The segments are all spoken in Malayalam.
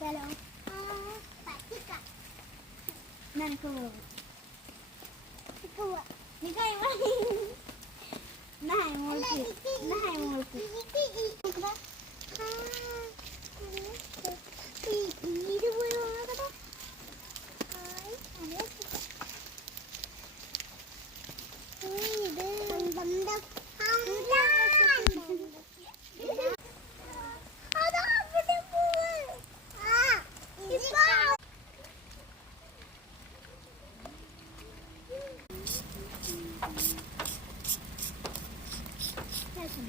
Hello. Patika. Nanku. Tikua. Nikai mali. Nahai molku. Nahai molku. Porque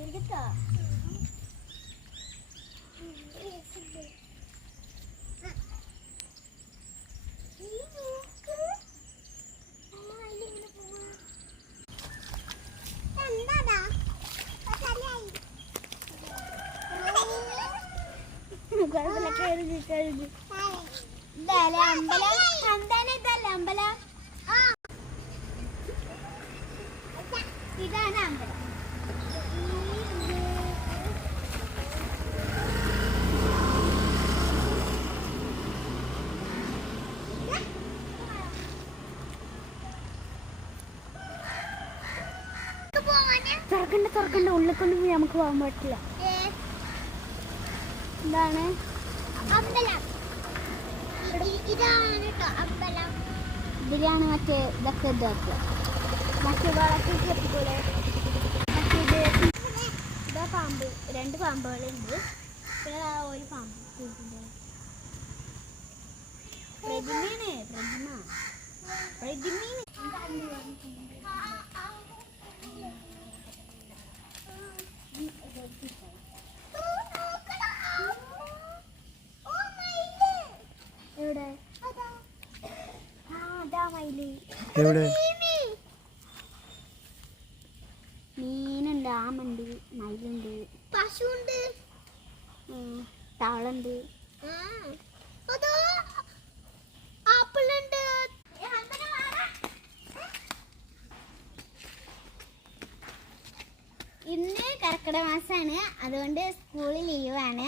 ele. അമ്പലം? അമ്പലം ഇതാണ് അമ്പലം തുറക്കണ്ട തുറക്കണ്ട. ഉള്ളിൽ കൊണ്ട് പോയി നമുക്ക് പോകാൻ പറ്റില്ല. എന്താണ്? അമ്പലം. ഇതാണ് കേട്ടോ അമ്പലം. ഇതിലാണ് മറ്റേ ഇതൊക്കെ ഇതാക്കുക. മറ്റേ വളത്തിൽ കെട്ടിക്കൂടെ മറ്റേ ഇത് പാമ്പ്. രണ്ട് പാമ്പുകളുണ്ട്. പിന്നെ ആ ഒരു പാമ്പ്. പ്രതിമയാണ്. പ്രതിമ. പ്രതിമയാണ് എവിടെ ആ അതാ മയിൽ എവിടെ? മീനുണ്ട് ആമുണ്ട് മയിലുണ്ട്. പശുണ്ട്. താളുണ്ട്. ഇന്ന് കർക്കിടക മാസമാണ്. അതുകൊണ്ട് സ്കൂളിൽ ലീവാണ്.